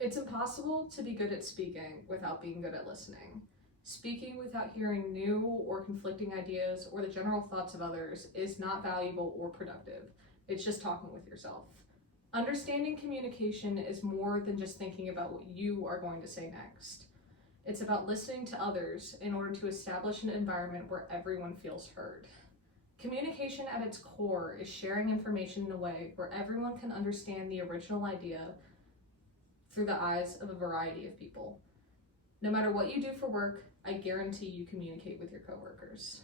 It's impossible to be good at speaking without being good at listening. Speaking without hearing new or conflicting ideas or the general thoughts of others is not valuable or productive. It's just talking with yourself. Understanding communication is more than just thinking about what you are going to say next. It's about listening to others in order to establish an environment where everyone feels heard. Communication at its core is sharing information in a way where everyone can understand the original idea through the eyes of a variety of people. No matter what you do for work, I guarantee you communicate with your coworkers.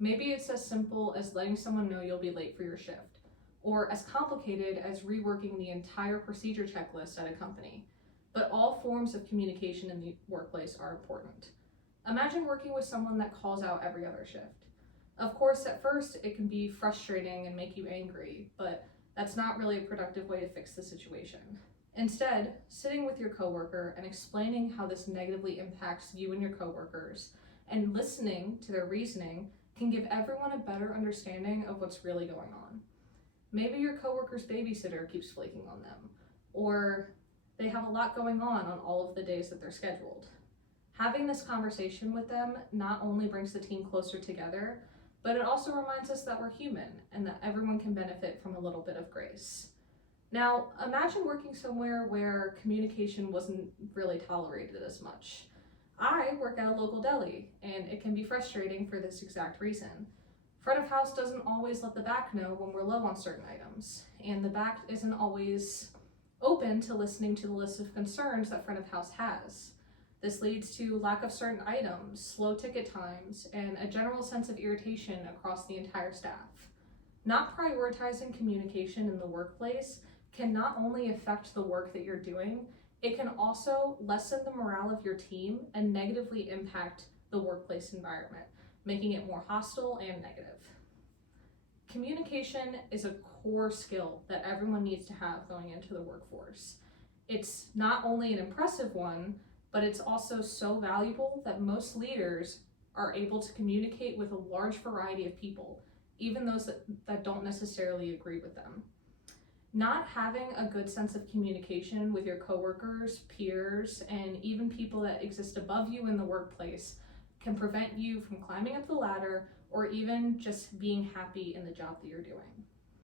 Maybe it's as simple as letting someone know you'll be late for your shift, or as complicated as reworking the entire procedure checklist at a company. But all forms of communication in the workplace are important. Imagine working with someone that calls out every other shift. Of course, at first, it can be frustrating and make you angry, but that's not really a productive way to fix the situation. Instead, sitting with your coworker and explaining how this negatively impacts you and your coworkers and listening to their reasoning can give everyone a better understanding of what's really going on. Maybe your coworker's babysitter keeps flaking on them, or they have a lot going on all of the days that they're scheduled. Having this conversation with them not only brings the team closer together, but it also reminds us that we're human and that everyone can benefit from a little bit of grace. Now, imagine working somewhere where communication wasn't really tolerated as much. I work at a local deli, and it can be frustrating for this exact reason. Front of house doesn't always let the back know when we're low on certain items, and the back isn't always open to listening to the list of concerns that front of house has. This leads to lack of certain items, slow ticket times, and a general sense of irritation across the entire staff. Not prioritizing communication in the workplace can not only affect the work that you're doing, it can also lessen the morale of your team and negatively impact the workplace environment, making it more hostile and negative. Communication is a core skill that everyone needs to have going into the workforce. It's not only an impressive one, but it's also so valuable that most leaders are able to communicate with a large variety of people, even those that don't necessarily agree with them. Not having a good sense of communication with your coworkers, peers, and even people that exist above you in the workplace can prevent you from climbing up the ladder or even just being happy in the job that you're doing.